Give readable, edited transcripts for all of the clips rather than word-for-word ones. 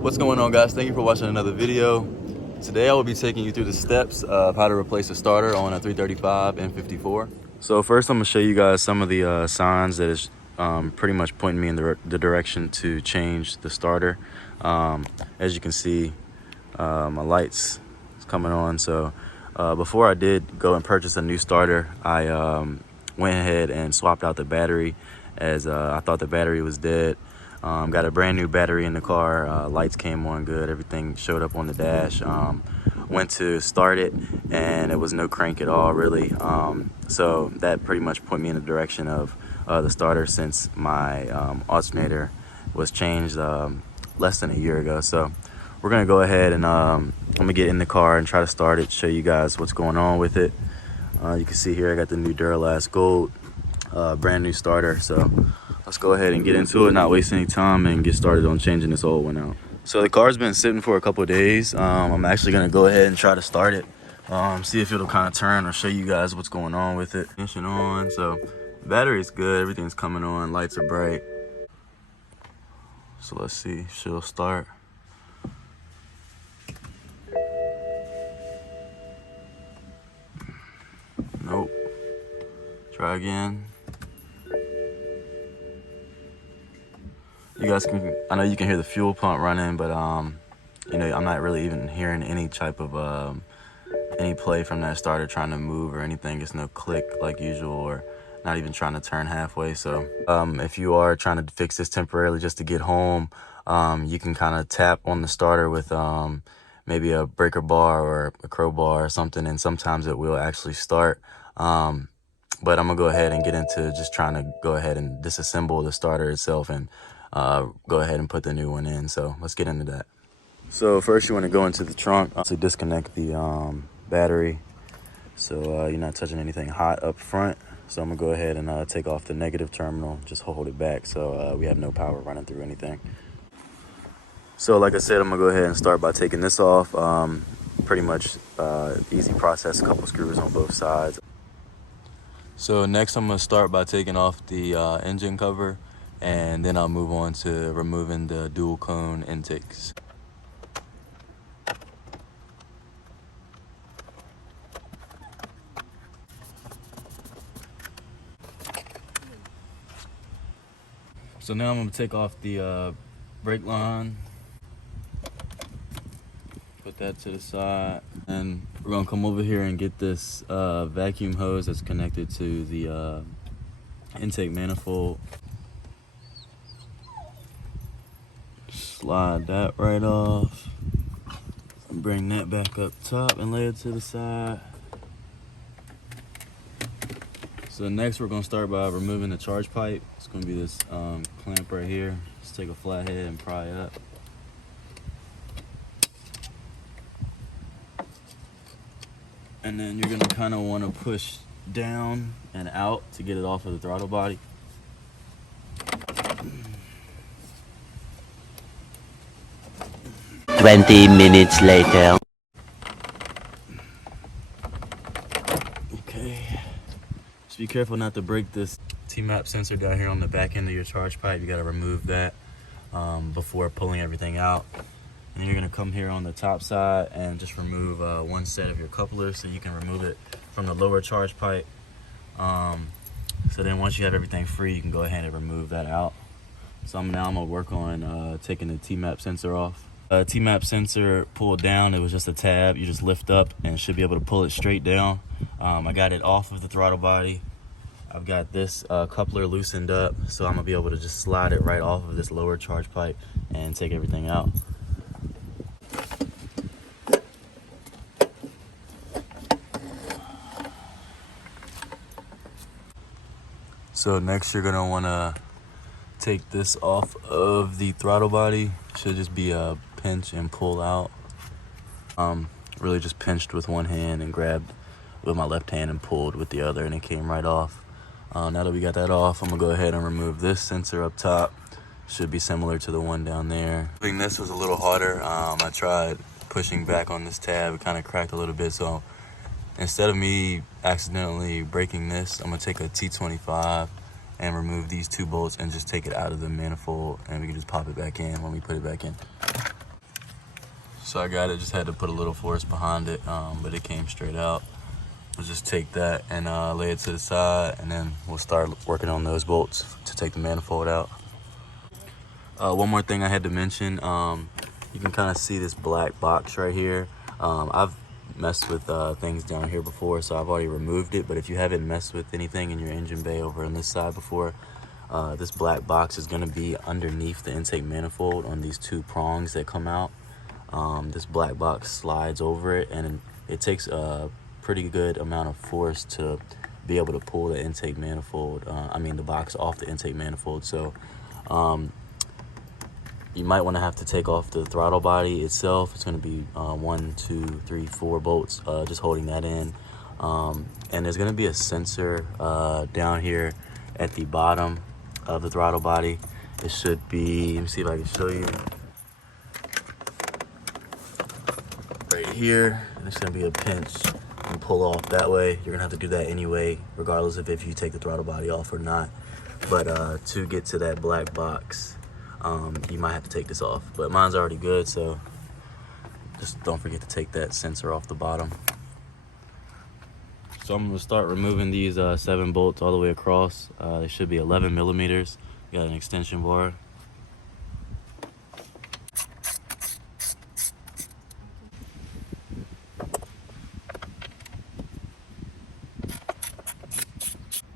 What's going on, guys? Thank you for watching another video. Today I will be taking you through the steps of how to replace a starter on a 335 N54. So first I'm going to show you guys some of the signs that is pretty much pointing me in the direction to change the starter. As you can see, my lights is coming on. So before I did go and purchase a new starter, I went ahead and swapped out the battery as I thought the battery was dead. Got a brand new battery in the car. Lights came on good. Everything showed up on the dash. Went to start it and it was no crank at all, really. So that pretty much put me in the direction of the starter, since my alternator was changed less than a year ago. So we're gonna go ahead and I'm gonna get in the car and try to start it, show you guys what's going on with it. You can see here I got the new Duralast Gold brand new starter. So let's go ahead and get into it, not waste any time, and get started on changing this old one out. So the car's been sitting for a couple of days. I'm actually gonna go ahead and try to start it, see if it'll kind of turn, or show you guys what's going on with it. Ignition on, so the battery's good, everything's coming on, lights are bright. So let's see if she'll start. Nope. Try again. You guys can, I know you can hear the fuel pump running, but you know, I'm not really even hearing any type of any play from that starter trying to move or anything. It's no click like usual, or not even trying to turn halfway. So if you are trying to fix this temporarily just to get home, you can kind of tap on the starter with maybe a breaker bar or a crowbar or something, and sometimes it will actually start. But I'm gonna go ahead and get into just trying to go ahead and disassemble the starter itself and go ahead and put the new one in. So let's get into that. So first you want to go into the trunk to disconnect the battery, so you're not touching anything hot up front. So I'm gonna go ahead and take off the negative terminal, just hold it back so we have no power running through anything. So like I said, I'm gonna go ahead and start by taking this off. Pretty much easy process, a couple screws on both sides. So next I'm gonna start by taking off the engine cover, and then I'll move on to removing the dual cone intakes. So now I'm gonna take off the brake line, put that to the side, and we're gonna come over here and get this vacuum hose that's connected to the intake manifold. Slide that right off, bring that back up top and lay it to the side. So next we're gonna start by removing the charge pipe. It's gonna be this clamp right here. Just take a flathead and pry up. And then you're gonna kind of want to push down and out to get it off of the throttle body. Twenty minutes later. Okay. Just be careful not to break this T-map sensor down here on the back end of your charge pipe. You gotta remove that before pulling everything out. And you're gonna come here on the top side and just remove one set of your couplers, so you can remove it from the lower charge pipe. So then once you have everything free, you can go ahead and remove that out. So now I'm gonna work on taking the T-map sensor off. T-map sensor pulled down, it was just a tab. You just lift up and should be able to pull it straight down. I got it off of the throttle body. I've got this coupler loosened up, so I'm gonna be able to just slide it right off of this lower charge pipe and take everything out. So next you're gonna wanna take this off of the throttle body. Should just be a pinch and pull out. Really just pinched with one hand and grabbed with my left hand and pulled with the other, and it came right off. Now that we got that off, I'm gonna go ahead and remove this sensor up top. Should be similar to the one down there. Doing this was a little harder. I tried pushing back on this tab, it kind of cracked a little bit. So instead of me accidentally breaking this, I'm gonna take a T25 and remove these two bolts and just take it out of the manifold, and we can just pop it back in when we put it back in. So I got it, just had to put a little force behind it, but it came straight out. We'll just take that and lay it to the side, and then we'll start working on those bolts to take the manifold out. One more thing I had to mention, you can kind of see this black box right here. I've messed with things down here before, so I've already removed it, but if you haven't messed with anything in your engine bay over on this side before, this black box is going to be underneath the intake manifold on these two prongs that come out. This black box slides over it, and it takes a pretty good amount of force to be able to pull the intake manifold, the box off the intake manifold. So you might want to have to take off the throttle body itself. It's going to be 1, 2, 3, 4 bolts just holding that in, and there's going to be a sensor down here at the bottom of the throttle body. It should be, let me see if I can show you, right here. And it's going to be a pinch and pull off. That way you're going to have to do that anyway, regardless of if you take the throttle body off or not. But to get to that black box, you might have to take this off, but mine's already good, so just don't forget to take that sensor off the bottom. So I'm going to start removing these 7 bolts all the way across. They should be 11 millimeters. Got an extension bar.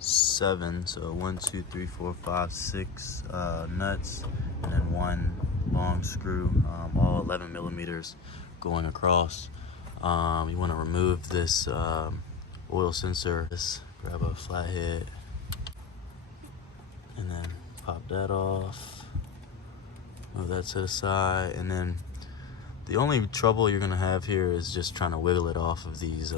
Seven, so 1, 2, 3, 4, 5, 6 nuts, and then 1 long screw, all 11 millimeters going across. You want to remove this oil sensor. Just grab a flathead and then pop that off. Move that to the side, and then the only trouble you're gonna have here is just trying to wiggle it off of these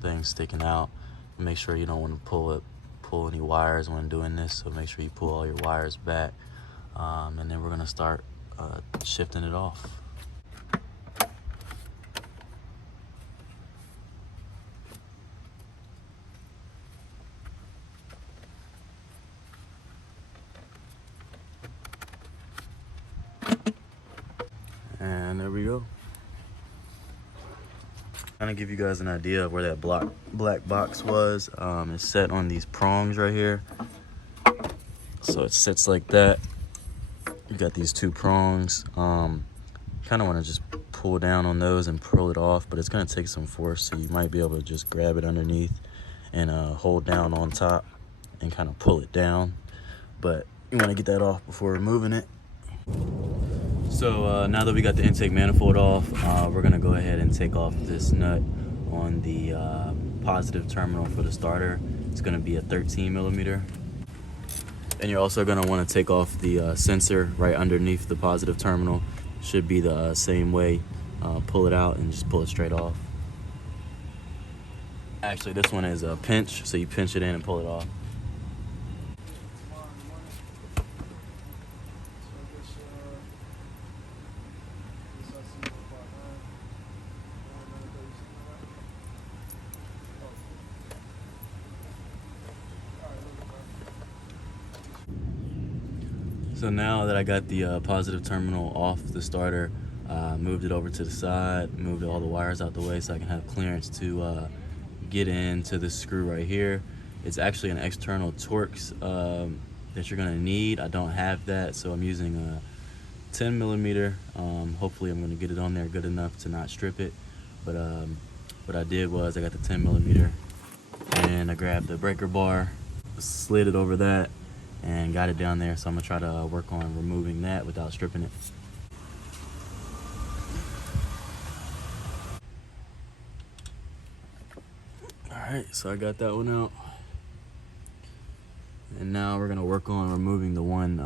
things sticking out. Make sure you don't want to pull any wires when doing this, so make sure you pull all your wires back, and then we're gonna start shifting it off. And there we go. Kind of give you guys an idea of where that black box was. It's set on these prongs right here. So it sits like that. You got these 2 prongs. Kind of want to just pull down on those and pull it off, but it's going to take some force, so you might be able to just grab it underneath and hold down on top and kind of pull it down. But you want to get that off before removing it. So now that we got the intake manifold off, we're gonna go ahead and take off this nut on the positive terminal for the starter. It's gonna be a 13 millimeter. And you're also gonna wanna take off the sensor right underneath the positive terminal. Should be the same way. Pull it out and just pull it straight off. Actually, this one is a pinch, so you pinch it in and pull it off. So now that I got the positive terminal off the starter, moved it over to the side, moved all the wires out the way so I can have clearance to get into this screw right here. It's actually an external Torx that you're gonna need. I don't have that, so I'm using a 10 millimeter. Hopefully I'm gonna get it on there good enough to not strip it. But what I did was I got the 10 millimeter and I grabbed the breaker bar, slid it over that, and got it down there. So I'm gonna try to work on removing that without stripping it. All right, so I got that one out. And now we're gonna work on removing the one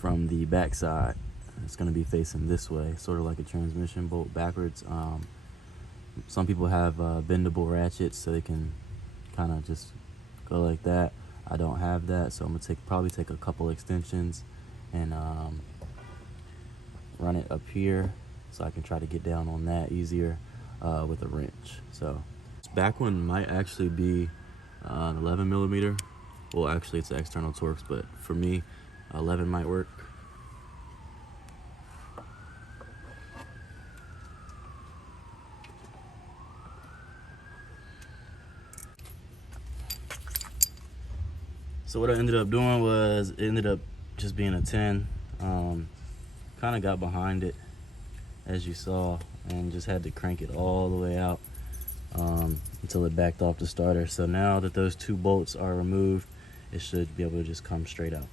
from the back side. It's gonna be facing this way, sort of like a transmission bolt backwards. Some people have bendable ratchets so they can kind of just go like that. I don't have that, so I'm gonna probably take a couple extensions and run it up here so I can try to get down on that easier with a wrench. So this back one might actually be an 11 millimeter. Well, actually it's an external Torx, but for me 11 might work. So what I ended up doing was, it ended up just being a 10. Kind of got behind it, as you saw, and just had to crank it all the way out until it backed off the starter. So now that those 2 bolts are removed, it should be able to just come straight out.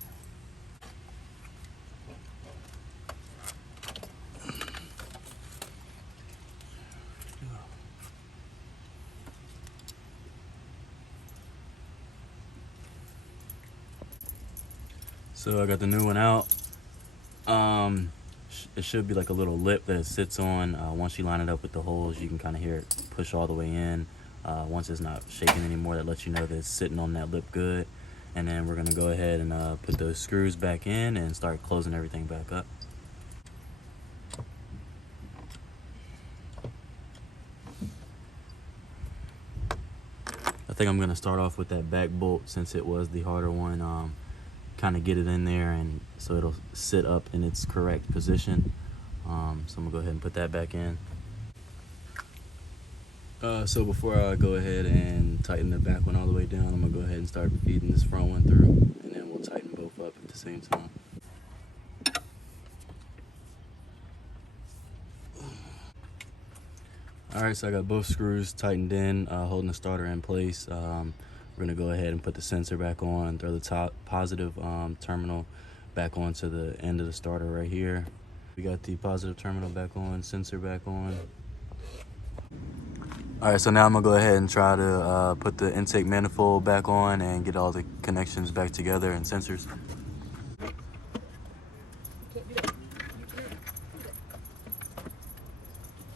So I got the new one out. It should be like a little lip that it sits on. Once you line it up with the holes, you can kind of hear it push all the way in. Once it's not shaking anymore, that lets you know that it's sitting on that lip good. And then we're gonna go ahead and put those screws back in and start closing everything back up. I think I'm gonna start off with that back bolt since it was the harder one. Kind of get it in there, and so it'll sit up in its correct position. So I'm gonna go ahead and put that back in. So before I go ahead and tighten the back one all the way down, I'm gonna go ahead and start feeding this front one through, and then we'll tighten both up at the same time. All right, so I got both screws tightened in, holding the starter in place. We're gonna go ahead and put the sensor back on, throw the top positive terminal back onto the end of the starter right here. We got the positive terminal back on, sensor back on. All right, so now I'm gonna go ahead and try to put the intake manifold back on and get all the connections back together and sensors.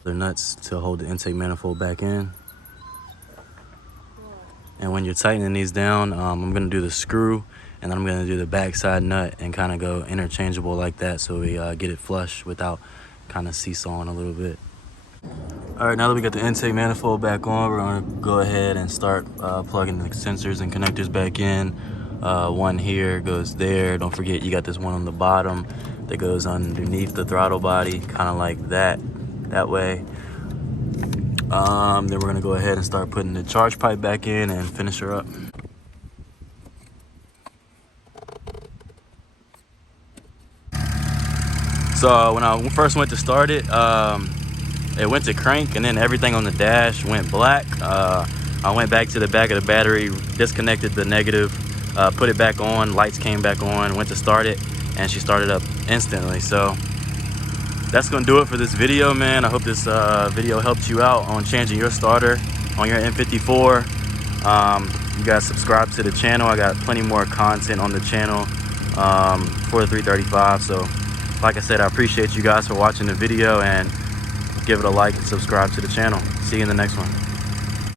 The nuts to hold the intake manifold back in. And when you're tightening these down, I'm gonna do the screw, and then I'm gonna do the backside nut and kind of go interchangeable like that, so we get it flush without kind of seesawing a little bit. All right, now that we got the intake manifold back on, we're gonna go ahead and start plugging the sensors and connectors back in. One here goes there. Don't forget you got this one on the bottom that goes underneath the throttle body, kind of like that way. Then we're gonna go ahead and start putting the charge pipe back in and finish her up. So when I first went to start it, it went to crank, and then everything on the dash went black. I went back to the back of the battery, disconnected the negative, put it back on, lights came back on, went to start it, and she started up instantly. So that's gonna do it for this video, man. I hope this video helped you out on changing your starter on your N54. You guys subscribe to the channel. I got plenty more content on the channel for the 335. So like I said, I appreciate you guys for watching the video, and give it a like and subscribe to the channel. See you in the next one.